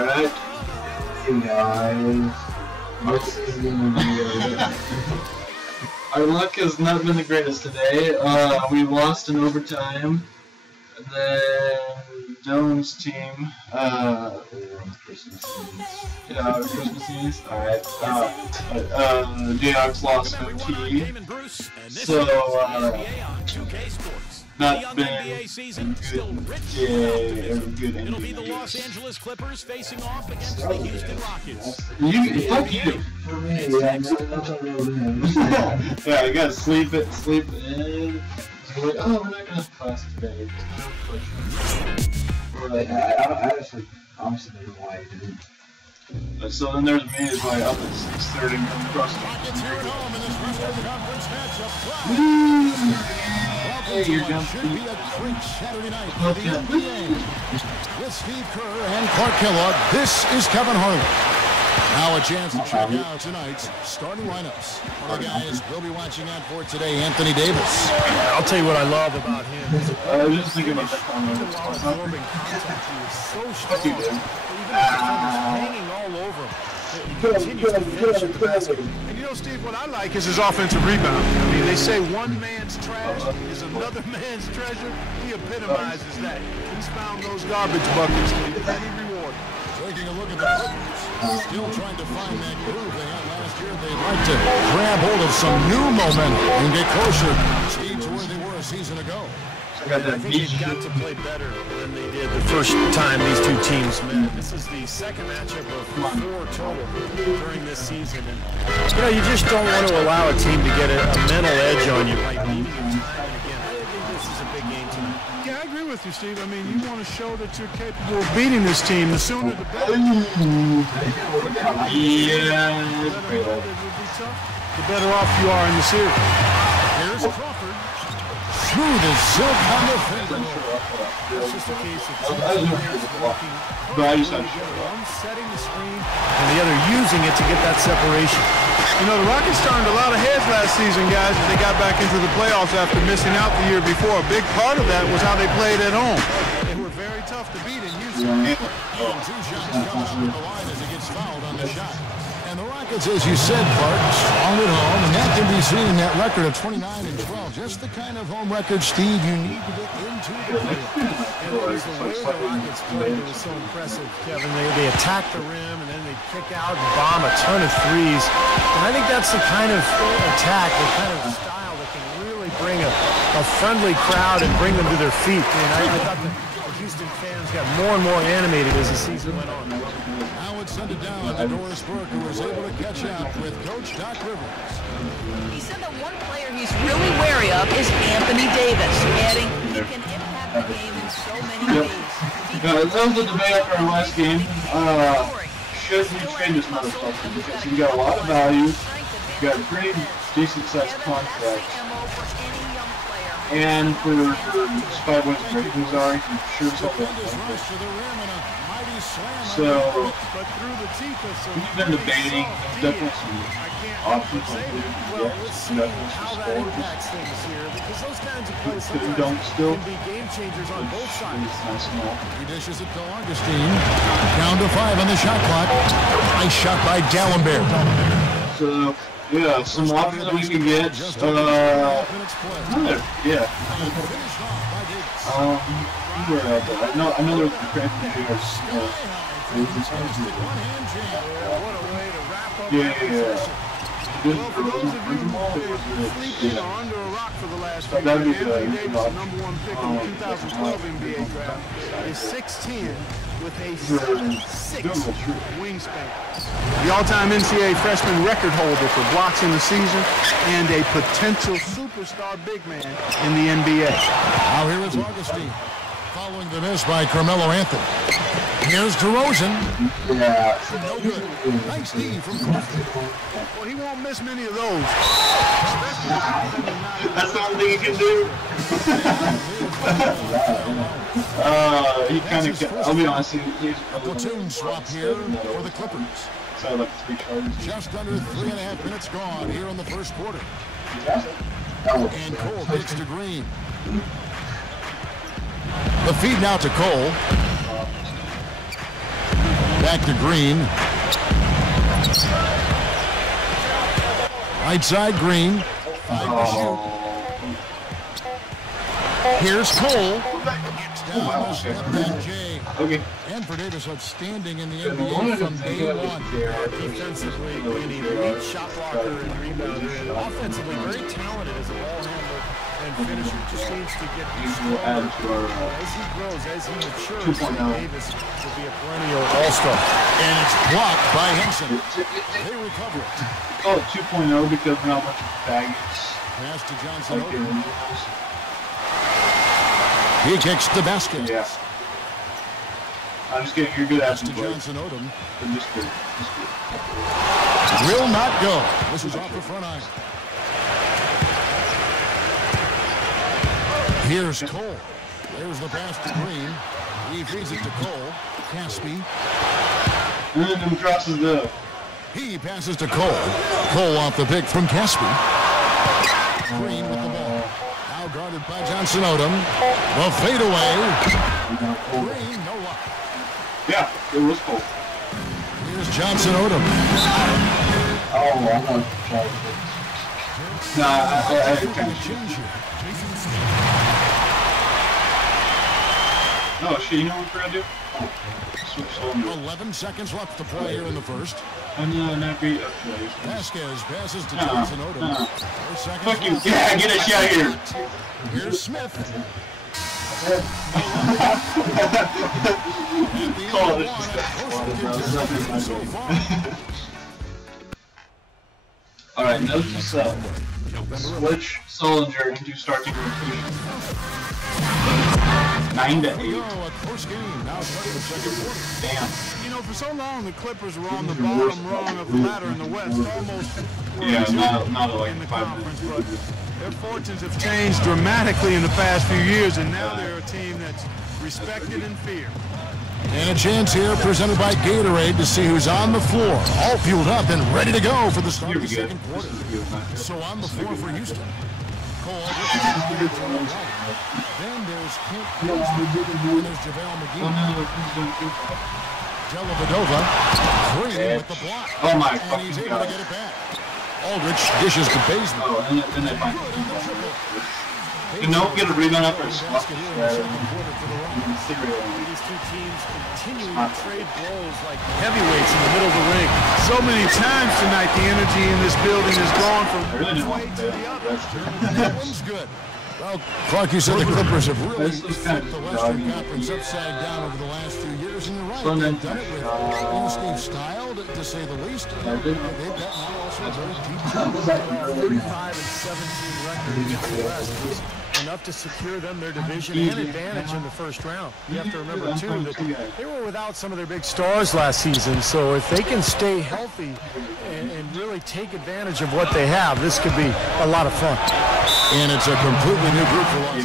Alright. Hey guys. This is gonna be Our luck has not been the greatest today. We lost in overtime. And then Dylan's team, Christmas Eve. Alright. Jayhawks lost OT. So, not been a good It'll be the Los Angeles Clippers facing off against the Houston Rockets. Fuck you. Yeah, you gotta sleep in. So like, oh, we're not gonna have class today. I honestly don't know why you didn't. So then there's me as like up at 6:30 and come across the Hey, you're down Should be a great Saturday night for the NBA. With Steve Kerr and Clark Kellogg, this is Kevin Harlan. Now a chance to check out tonight's starting lineups. One of the guys we'll be watching out for today, Anthony Davis. I'll tell you what I love about him. I was just thinking about that comment. Absorbing contact, he is so strong. Even hanging all over him. He continues to finish at the basket. And you know, Steve, what I like is his offensive rebound. I mean, they say one man's trash is another man's treasure. He epitomizes that. He's found those garbage buckets, and he rewarded. Taking a look at the Clippers, still trying to find that groove they had last year. They'd like to grab hold of some new momentum and get closer, Steve, to where they were a season ago. I think they've got to play better than they did the first time these two teams met. This is the second matchup of 4 total during this season. And, you know, you just don't want to allow a team to get a mental edge on you by beating them time and again. I think this is a big game tonight. Yeah, I agree with you, Steve. I mean, you want to show that you're capable of beating this team. The sooner the better. The better off you are in the series. Here's Crawford. Through the silk on the finger. It's just a case of two players working, one setting the screen and the other using it to get that separation. You know, the Rockets turned a lot of heads last season, guys, as they got back into the playoffs after missing out the year before. A big part of that was how they played at home. They were very tough to beat in Houston. And 2 shots coming from the line as he gets fouled on the shot. And the Rockets, as you said, Clark, strong at home, and that can be seen in that record of 29-12. Just the kind of home record, Steve, you need to get into the playoffs. And it was the way the Rockets played that was so impressive, Kevin. They attack the rim, and then they kick out and bomb a ton of threes. And I think that's the kind of attack, the kind of style that can really bring a friendly crowd and bring them to their feet. And I thought the Houston fans got more and more animated as the season went on. Now it's sent it down to Doris Burke, who was able to catch up with Coach Doc Rivers. He said that one player he's really wary of is Anthony Davis, adding he can impact the game in so many ways. That was the debate after our last game. Should we trade this motherfucker? Because he got a lot of value, he got a pretty decent sized contract. And for despite what his ratings are, he sure as hell So we've been debating definitely some options on who to get, definitely some scores. Could we don't still? He dishes it to Augustine. Down to 5 on the shot clock. Nice shot by Gallenberg. So yeah, some options that we can get. Where at that? I know there's the cramping That'd be good. Davis, number 1 pick in the 2012 NBA draft, is 6'10" with a 7'6" wingspan. The all-time NCAA freshman record holder for blocks in the season and a potential superstar big man in the NBA. Now here is Augustine, following the miss by Carmelo Anthony. Here's DeRozan. No good. Nice D from Crawford. Well, he won't miss many of those. That's the only thing he can do. He kind of, I'll be honest, he's a platoon swap here for the Clippers. So like 3 charges. Just under 3.5 minutes gone here in the first quarter. And Cole kicks to Green. The feed now to Cole. Back to Green. Right side, Green. 5 to shoot. Here's Cole. Okay. And for Davis, outstanding in the NBA from day one. Defensively, an elite shot blocker and rebounder, and offensively very talented as a ball handler and finisher. Just needs to get stronger as he grows, as he matures. Davis will be a perennial all-star. And it's blocked by Henson. They recover it. Call it 2.0 because we're not much baggage. Pass to Johnson. He kicks the basket. Yeah. I'm just kidding. You're good at to Johnson Odom. Just good. Will not go. This is off the front iron. Here's Cole. There's the pass to Green. He feeds it to Cole. Caspi. And then crosses the. He passes to Cole. Cole off the pick from Caspi. Green with the ball. Now guarded by Johnson Odom. The fadeaway. Green, no luck. Yeah, it was Cole. Here's Johnson Odom. Oh, I'm not trying to. Nah, I kind of change here. Oh, shit, you know what we're going to do? Switch over. 11 seconds left to play here in the first. I'm not great up Vasquez passes to Johnson Odom. Fuck you. Yeah, get that shit out of here. Here's Smith. Call it. Alright, note to self. Switch Solinger into starting rotation. 9 to 8. Damn. You know, for so long, the Clippers were on the bottom rung of the ladder in the West, almost not like in the 5 conference, minutes. but their fortunes have changed dramatically in the past few years, and now they're a team that's respected and feared. And a chance here presented by Gatorade to see who's on the floor, all fueled up and ready to go for the start of the second quarter. So on the floor for Houston. Cole, then there's Kent Kingston, and there's JaVale McGee. Dellavedova, Green with the block. Oh my and fucking he's able god. to get it back. Aldrich dishes to Bazemore. Oh, and then they find it. No, get a rebound up or swap. These two teams continuing to trade blows like heavyweights in the middle of the ring. So many times tonight, the energy in this building has gone from I really didn't one want way to to the other. That one's good. Well, Clark, you said the Clippers have really This was kind flipped of the Western doggy. Conference upside down over the last few years, and you're right. So then, They've done it with interesting style, to say the least. They've got now also a very deep 35-17 record against the West was enough to secure them their division and advantage in the first round. You have to remember, too, that they were without some of their big stars last season, so if they can stay healthy and really take advantage of what they have, this could be a lot of fun. And it's a completely new group for Los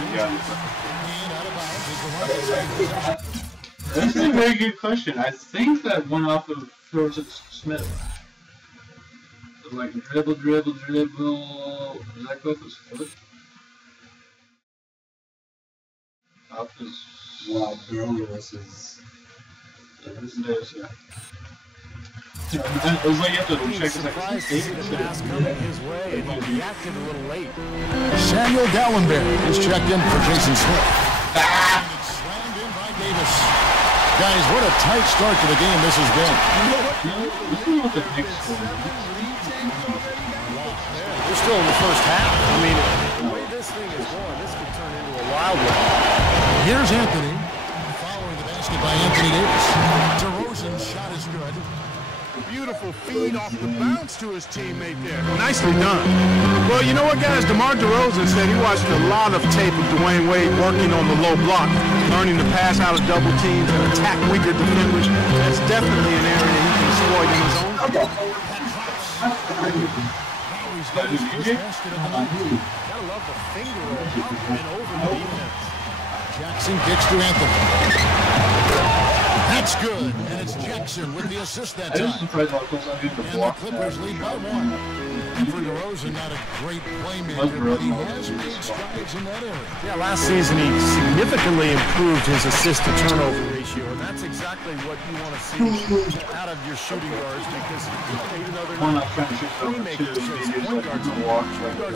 That's a very good question. I think that went off of Joseph Smith. Like dribble. Does that go off his foot? Off his. Wow, Gross is. This is, yeah. It was like you have to check his Surprised to see the pass coming his way, and he reacted a little late. Samuel Gallenberg is checked in for Jason Smith. And it's slammed in by Davis. Guys, what a tight start to the game this has been. We're still in the first half. I mean, the way this thing is going, this could turn into a wild one. Here's Anthony, following the basket by Anthony Davis. DeRozan's shot is good. Beautiful feed off the bounce to his teammate there. Nicely done. Well, you know what, guys? DeMar DeRozan said he watched a lot of tape of Dwayne Wade working on the low block, learning to pass out of double teams and attack weaker defenders. That's definitely an area he can exploit in his own. Gotta love the finger roll up and over the defense. Jackson kicks to Anthony. That's good, and it's Jackson with the assist that I time. was surprised how close I did the And the block. Clippers lead by 1. And for DeRozan, not a great playmaker, but he has made strides in that area. Yeah, last season he significantly improved his assist-to-turnover ratio. ratio, and that's exactly what you want to see out of your shooting guards, because even though they're not playmakers, as point guards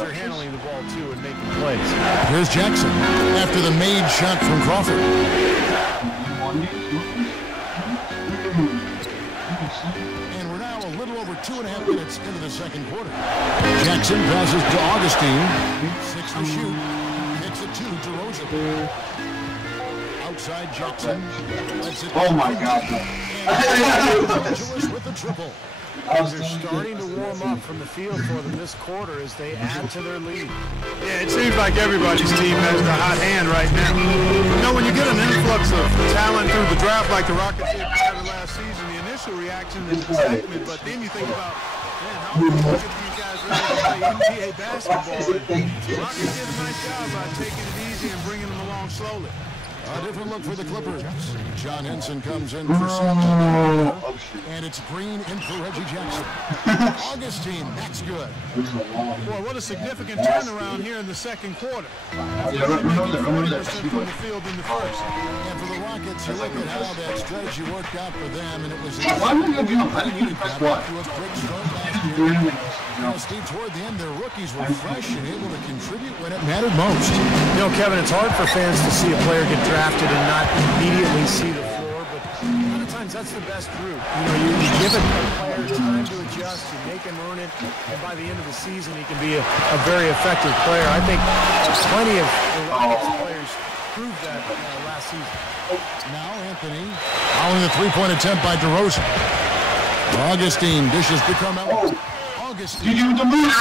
are handling the ball too and making plays. Here's Jackson after the made shot from Crawford. And we're now a little over 2.5 minutes into the second quarter. Jackson passes to Augustine. 6 to shoot. Hits it to Rosen. Outside Jackson. Oh my God. With the triple. They're starting to warm up from the field for them this quarter as they add to their lead. Yeah, it seems like everybody's team has the hot hand right now. You know, when you get an influx of talent through the draft like the Rockets did last season, the initial reaction is excitement, but then you think about, man, how good these guys ready to play NBA basketball. And the Rockets did a nice job by taking it easy and bringing them along slowly. A different look for the Clippers. John Henson comes in for Sam. And it's Green in for Reggie Jackson. Augustine, that's good. Boy, what a significant turnaround here in the second quarter. Yeah, remember that. From the field in the first. And for the Rockets, you look at how that strategy worked out for them, and it was Why did I jump? I didn't even press what? Steve, toward the end, their rookies were fresh and able to contribute when it mattered most. You know, Kevin, it's hard for fans to see a player get drafted and not immediately see the floor, but a lot of times that's the best route. You know, you give a player time to adjust, you make him earn it, and by the end of the season, he can be a very effective player. I think plenty of the Rockets players proved that last season. Now Anthony, following the three-point attempt by DeRozan. Augustine dishes to Carmelo. Augustine. Did you move?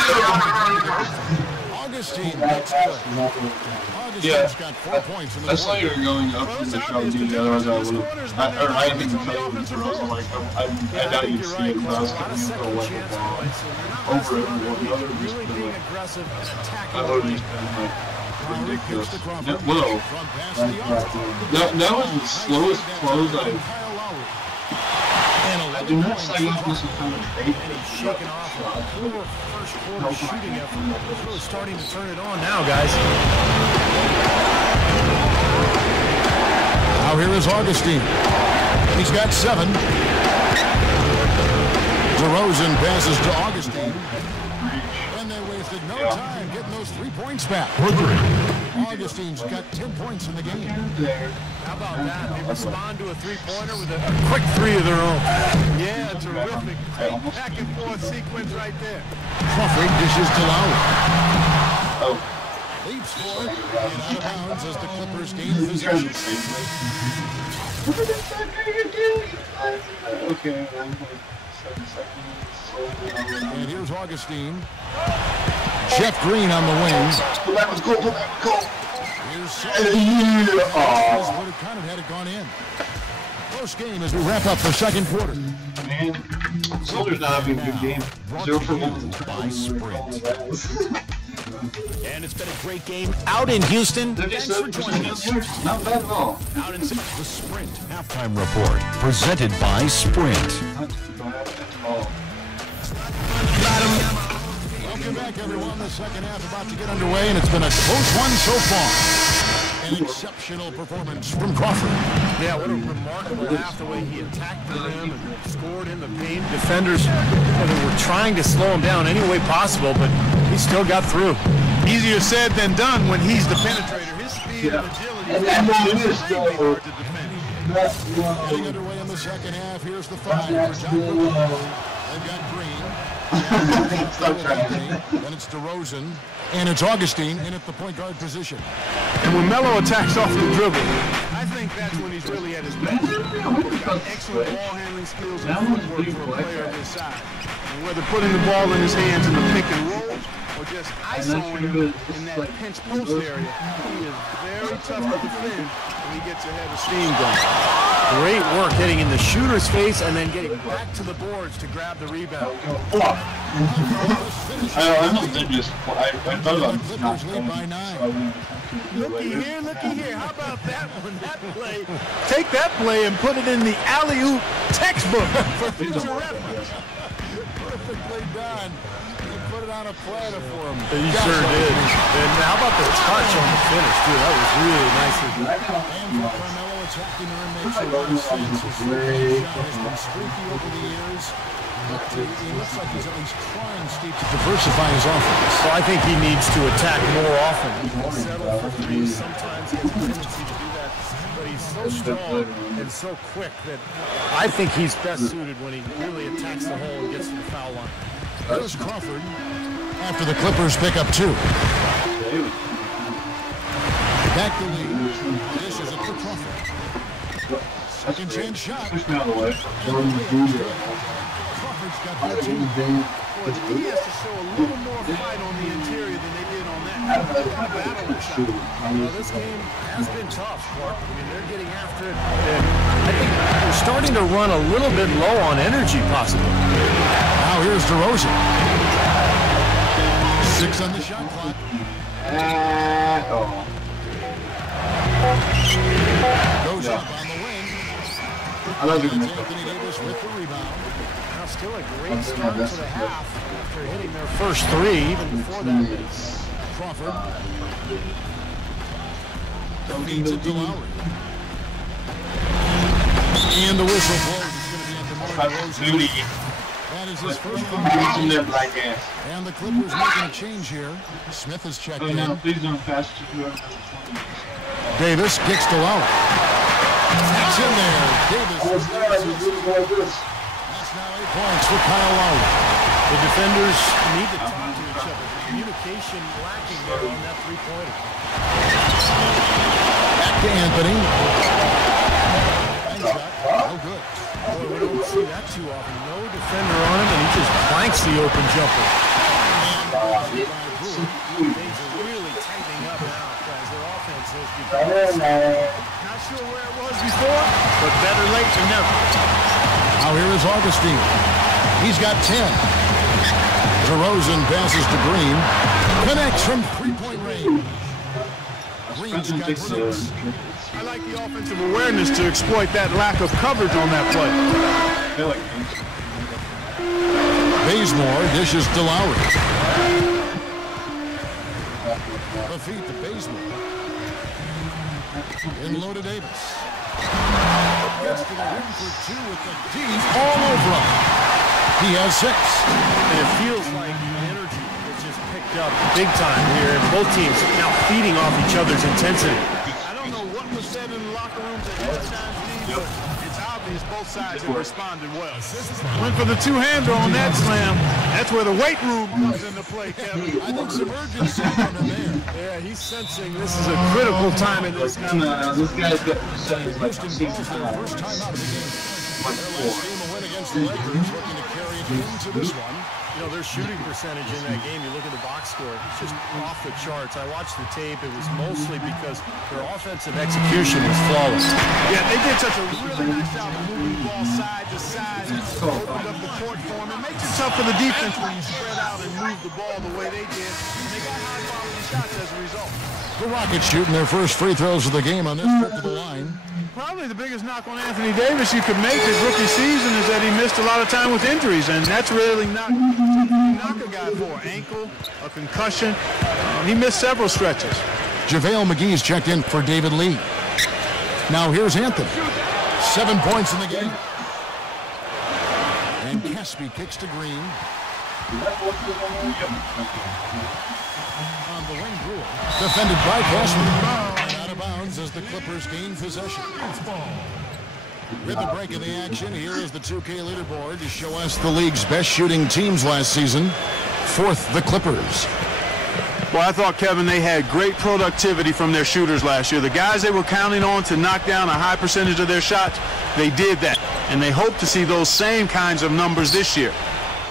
Augustine, that's good. Augustine's got 4 points in the I saw you were going up from the show, dude. Otherwise, I would have. Or I didn't even tell you it was like, I doubt you'd see it, but I was coming in for a level ball. Over it, the other just been like. I literally just been like ridiculous. Whoa. That was the slowest close I've. I do not say you this is kind of fake. Shaking off a poor first quarter shooting effort. It's really starting to turn it on now, guys. Now here is Augustine. He's got 7. DeRozan passes to Augustine. And they wasted no time getting those 3 points back. Augustine's got 10 points in the game. How about that? They respond to a three-pointer with a quick 3 of their own. Yeah, terrific. Great back and forth sequence right there. Crawford dishes to Lowry. Oh. Leaps for it and out of bounds as the Clippers gain possession. Okay, and here's Augustine. Jeff Green on the wing. That was cool. Here's would have counted had it gone in. Close game as we wrap up the second quarter. Man, Soldier's not having a good game. 0 for 1 by Sprint. And it's been a great game out in Houston. Thanks for joining us. Not bad at all. Out in the Sprint halftime report presented by Sprint. Not bad at all. Welcome back, everyone. The second half about to get underway, and it's been a close one so far. An exceptional performance from Crawford. Yeah, what a remarkable half, the way he attacked the rim and scored in the paint. Defenders were trying to slow him down any way possible, but he still got through. Easier said than done when he's the penetrator. His speed and agility is extremely hard to defend. Getting underway in the second half. Here's the 5 for John Woodward. They've got Green. Then it's DeRozan. And it's Augustine in at the point guard position. And when Melo attacks off the dribble, I think that's when he's really at his best. He's got excellent ball handling skills and footwork for a player of his size. And whether putting the ball in his hands in the pick and roll or just isoing him in that pinch post area, he is very tough to defend when he gets ahead of steam going. Great work hitting in the shooter's face and then getting back to the boards to grab the rebound. I almost did just. I thought about this not going. Looky here. How about that one? That play. Take that play and put it in the alley-oop textbook for future reference. Perfectly done. Put it on a platter for him. He sure did. And how about the touch on the finish, too? That was really nice. And for Carmelo attacking the rim makes a lot of sense. His shot has been streaky over the years. But it looks like he's at least trying, Steve, to diversify his offense. So I think he needs to attack more often. He can settle for threes. Sometimes he has a tendency to do that. But he's so strong and so quick that I think he's best suited when he really attacks the hole and gets to the foul line. There's Crawford after the Clippers pick up 2. Back the lead. This is it for Crawford. Second chance shot. Push me out of the way. Crawford's got 13. Boy, he has to show a little more fight on the interior than they did on that. This game has been tough, Clark. I mean, they're getting after it. And I think they're starting to run a little bit low on energy, possibly. Now here's DeRozan. 6 on the shot clock. Goes up on the wing. I love you. Anthony Davis with the rebound. Now still a great start to the half after hitting their first 3, even before that. Crawford. Feeds it to Lowry. And the whistle blows. It's going to be at DeMar DeRozan. That is his first foul. And the Clippers making a change here. Smith has checked in. Please don't pass to whoever. Davis kicks to Lowry. That's in there. Davis. That's now 8 points for Kyle Lowry. The defenders need to talk to each other. The communication lacking there on that three-pointer. Back to Anthony. No good. Boy, we don't see that too often. No defender on him, and he just planks the open jumper. Things are really tightening up now, guys. Their offense has become... Not sure where it was before, but better late than never. Now here is Augustine. He's got 10. DeRozan passes to Green. Connects from three-point range. Green's got 6. I like the offensive awareness to exploit that lack of coverage on that play. Bazemore dishes to Lowry. The feet to Bazemore. In low to Davis. Gets to the rim for 2 with the D all over him. He has 6. And it feels like the energy has just picked up big time here. And both teams now feeding off each other's intensity. I don't know what was said in the locker rooms at halftime, Steve, but it's obvious both sides have responded well. Went for the two-hander on that slam. That's where the weight room comes into play, Kevin. I think some urgency coming there. Yeah, he's sensing this is a critical time in this game. This guy's got percentage like First time out of the game. Their last game a win against the Lakers, looking to carry it into this one. You know, their shooting percentage in that game, you look at the box score, it's just off the charts. I watched the tape. It was mostly because their offensive execution was flawless. Yeah, they did such a really nice job of moving the ball side to side, opened up the court for them. It makes it tough for the defense when you spread out and move the ball the way they did. And they got high-quality shots as a result. The Rockets shooting their first free throws of the game on this trip to the line. Probably the biggest knock on Anthony Davis you could make his rookie season is that he missed a lot of time with injuries, and that's really not something you knock a guy for. Ankle, a concussion. He missed several stretches. JaVale McGee's checked in for David Lee. Now here's Anthony. 7 points in the game. And Caspi kicks to Green. On the wing, Brewer. Defended by Caspi. Out of bounds as the Clippers gain possession. With the break in the action, here is the 2K leaderboard to show us the league's best shooting teams last season. 4th, the Clippers. Well, I thought, Kevin, they had great productivity from their shooters last year. The guys they were counting on to knock down a high percentage of their shots, they did that. And they hope to see those same kinds of numbers this year.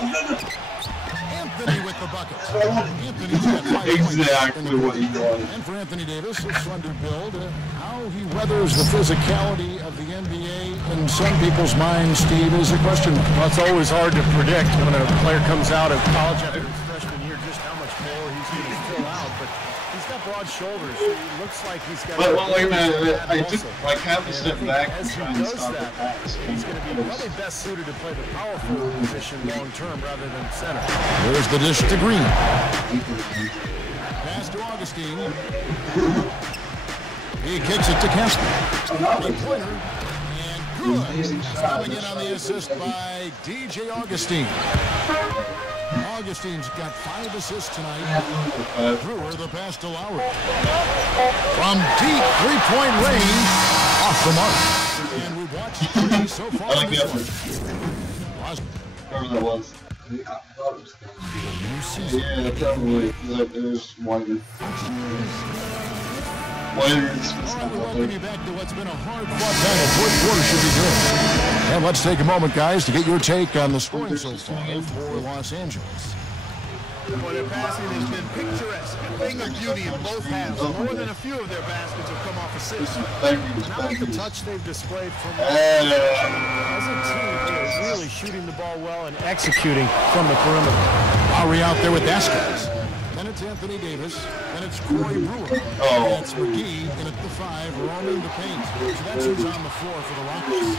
Anthony with the bucket. Anthony's got 5 points. Exactly what he wanted. And for Anthony Davis, a slender build. How he weathers the physicality of the NBA in some people's minds, Steve, is a question mark. Well, it's always hard to predict when a player comes out of college after his freshman year just how much more he's going to fill out. But he's got broad shoulders. It looks like he's got. But well, wait a minute. I took like half a step back and try and stop the pass. He's going to be probably best suited to play the power forward position long term rather than center. There's the dish to Green. Pass to Augustine. He kicks it to Casper. Pointer. And good. Coming in on the assist by DJ Augustine. Augustine's got 5 assists tonight. Brewer the pass to Lowry. From deep three-point range, off the mark. And we've watched 3 so far. I like the effort. Whoever that was. Yeah, probably. It was wider. Wider and All right, we welcome you back to what's been a hard-fought battle. Fourth quarter should be good. And let's take a moment, guys, to get your take on the scoring so far for Los Angeles. Well, their passing has been picturesque, a thing of beauty in both halves. More than a few of their baskets have come off assists. Now with the touch they've displayed from as a team, they're really shooting the ball well and executing from the perimeter. Lowry out there with Vasquez. Then it's Anthony Davis. Then it's Corey Brewer. Oh. That's McGee in at the 5, roaming the paint. So that's who's on the floor for the Rockets.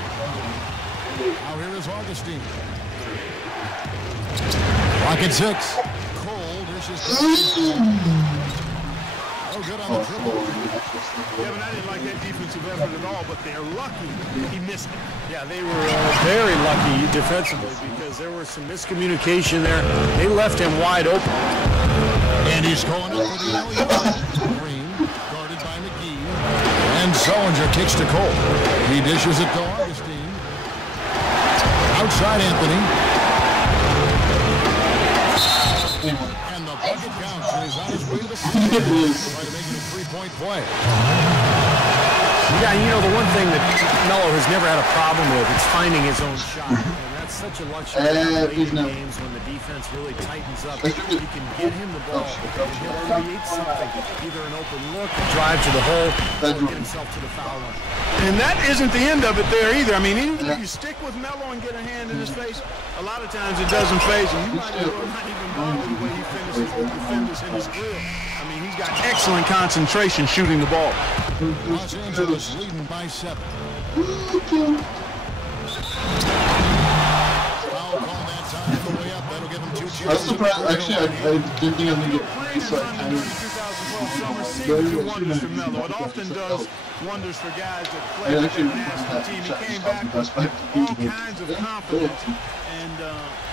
Now here is Augustine. Rocket 6. Cole, there's his oh, good on the dribble. Kevin, I didn't like that defensive effort at all, but they're lucky he missed it. Yeah, they were very lucky defensively because there was some miscommunication there. They left him wide open. And he's going up for the alley. Green, guarded by McGee. And Sullinger kicks to Cole. He dishes it to Augustine. Outside Anthony. And the bucket counts. And he's on his way to the front. Trying to make it a three-point play. Yeah, you know, the one thing that Melo has never had a problem with is finding his own shot. And that's such a luxury in late games when the defense really tightens up. You can get him the ball, and he'll create something, either an open look, a drive to the hole, or get himself to the foul line. And that isn't the end of it there either. I mean, even if you stick with Melo and get a hand in his face, a lot of times it doesn't phase him. You might as well not even bother the way he finishes with defenders in his grill. I mean, he's got excellent concentration shooting the ball. Los Angeles leading by 7. Foul call that time on the way up. That'll give him 2 chances. I was surprised. Actually, I didn't think I was going to get 3, so I kind of... Wonders for Melo. It often does wonders for guys that play with the national team. He came back with all kinds of confidence and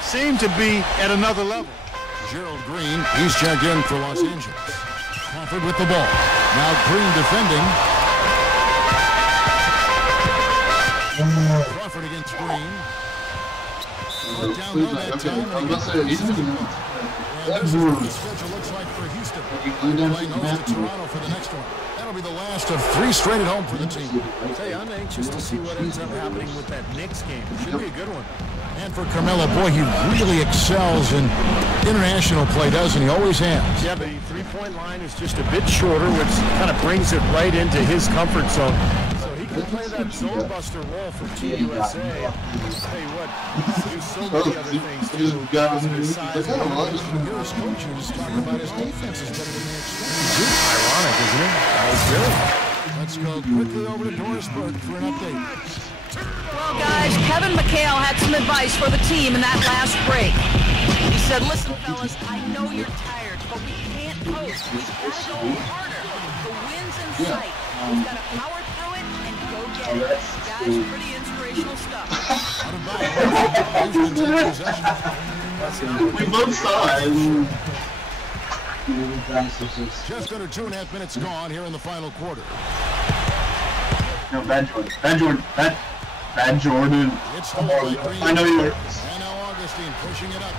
seemed to be at another level. Gerald Green, he's checked in for Los Angeles. Crawford with the ball. Now Green defending. Crawford against Green. Down low that time. And the schedule looks like for Houston. Playing host to Toronto for the next one. That'll be the last of 3 straight at home for the team. I tell you, I'm anxious to see what ends up happening with that Knicks game. It should be a good one. And for Carmelo, boy, he really excels in international play, doesn't he? Always has. Yeah, but the three-point line is just a bit shorter, which kind of brings it right into his comfort zone. So he can play that zone buster role for Team USA. I'll tell you what, he can do so many other things too. His size. Here's coaches talking about his defense is better than they expected. Ironic, isn't it? Really. Let's go quickly over to Dorisburg for an update. Well, guys, Kevin McHale had some advice for the team in that last break. He said, listen, fellas, I know you're tired, but we can't coast. We've got to go harder. The win's in sight. We've got to power through it and go get it. Guys, pretty inspirational stuff. We both saw it. Just under 2.5 minutes gone here in the final quarter. No, bad Jordan. Bad Jordan. I know you were. And now Augustine pushing it up.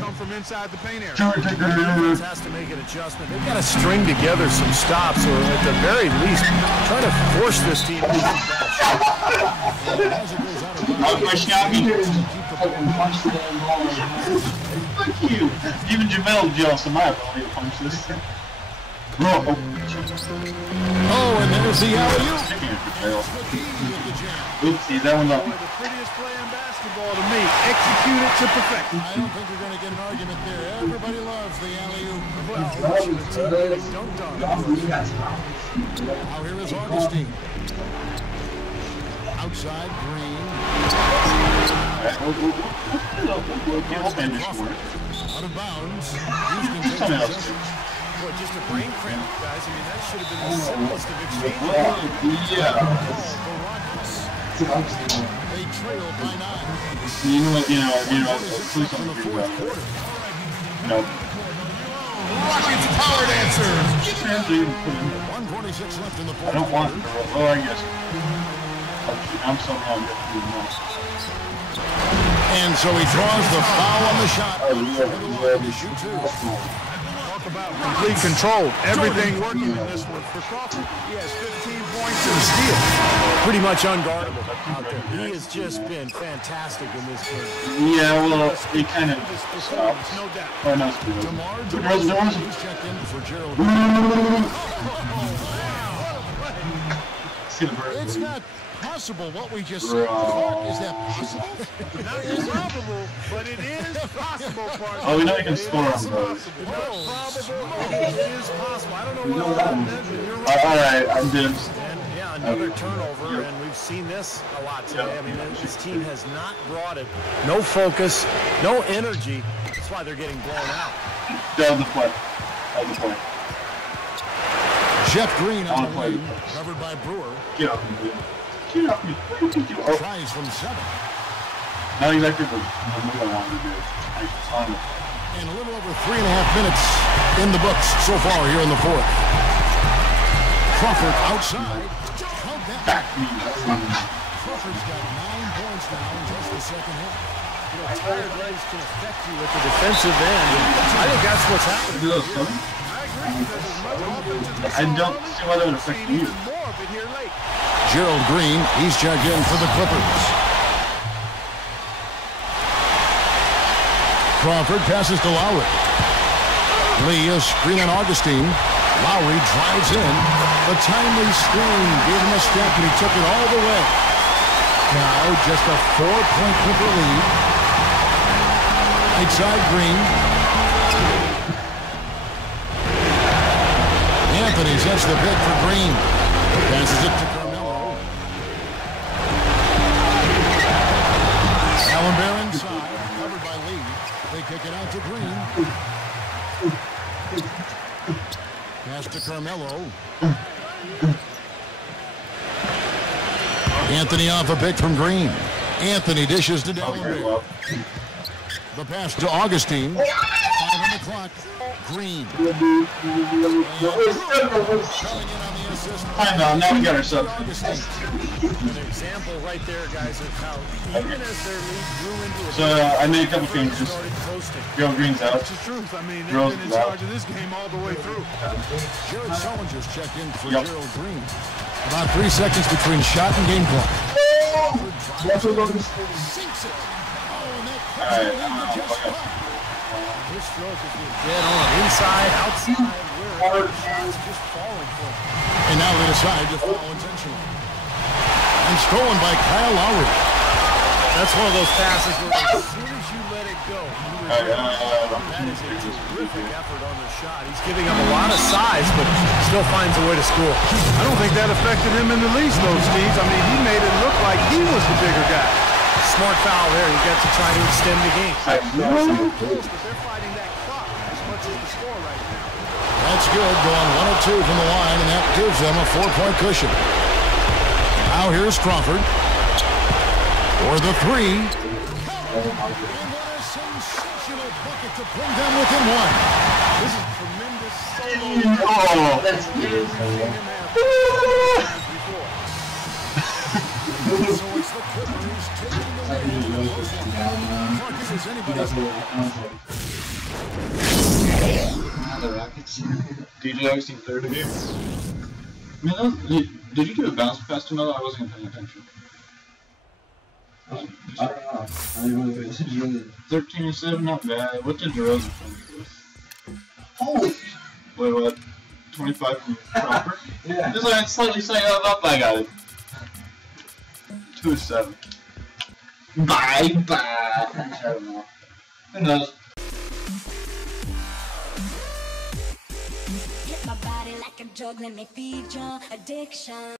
Come from inside the paint area. Has to make an adjustment. They've got to string together some stops, or at the very least, try to force this team to get back. Fuck you. Even Jamel jealous of my ability to punch this thing. Oh, and there's the alley-oop. Oopsie, that one's up. The prettiest play in basketball to me. Execute it to perfection. I don't think you're going to get an argument there. Everybody loves the alley-oop. Now here is Augustine. Outside, Green. Out of bounds. Houston takes possession. Boy, just a brain cramp, guys. I mean, that should have been the simplest of exchanges. They trail by 9. You know, please don't agree with that. Rockets power dancers. 146 left in the fourth. I don't want it. Oh, I guess. I'm so wrong. And so he draws the foul on the shot. Talk about complete control. Everything working in this one for Crawford. He has 15 points and a steal. Pretty much unguardable out there. He has just been fantastic in this game. Yeah, well, he kind of stopped. No doubt. Oh, no, He's checked in for Gerald. It's not possible what we just said. Is that possible? Not improbable, but it is possible. Oh, we know he can score on those. Not probable, it is possible. I don't know what you're right. All right, I'm dibs. And yeah, another turnover, and we've seen this a lot today. I mean, this team has not brought it. No focus, no energy. That's why they're getting blown out. Down the play. Down the play. Jeff Green on the wing, covered by Brewer. Get off me, dude. Get off me. Oh. Tries from 7. Not exactly the move I wanted to do. And a little over 3.5 minutes in the books so far here in the fourth. Crawford outside. Count that. Back me. Crawford's got 9 points now in just the second half. You know, tired legs can affect you at the defensive end. I think that's what's happening. I don't see why that would affect you. Gerald Green, he's checked in for the Clippers. Crawford passes to Lowry. Lee is screen on Augustine. Lowry drives in. The timely screen gave him a step, and he took it all the way. Now just a 4-point Clipper lead. Outside Green. Anthony sets the pick for Green. Passes it to Carmelo. Allen Bear inside, covered by Lee. They kick it out to Green. Pass to Carmelo. Anthony off a pick from Green. Anthony dishes to Allen Bear. The pass to Augustine. 5 on the clock. Green. I know, now we got ourselves. An example right there, guys, of how even as their lead grew into a... So I made a couple changes. Gerald Green's out. That's the truth. I mean, they've been in charge of this game all the way through. Jared Sullinger's checked in for Gerald Green. About 3 seconds between shot and game clock. Sinks it. Oh, and that His stroke is being dead on. Inside, outside, where shots just falling for him. And now they decide to foul intentionally. And stolen by Kyle Lowry. That's one of those passes where as soon as you let it go, that is a terrific effort on the shot. He's giving him a lot of size, but still finds a way to score. I don't think that affected him in the least, though, Steve. I mean, he made it look like he was the bigger guy. Smart foul there. You got to try to extend the game. They're fighting that clock as much as the score right now. That's good. Going 1 of 2 from the line, and that gives them a 4-point cushion. Now here's Crawford. For the 3. And what a sensational bucket to bring them within 1. This is tremendous solo. Oh, that's good. So it's the Clippers taking the lead. Is anybody? DJ Augustine third of you. I mean, did you do a bounce pass to Melo? I wasn't paying attention. I don't know. I didn't really pay attention. 13 and 7, not bad. What did DeRozan finish with? Holy! Wait, what? 25 from Crawford. Yeah. Just like slightly saying up, I got it. 2-7. Bye. I don't know. Who knows? Hit my body like a drug, let me feed your addiction.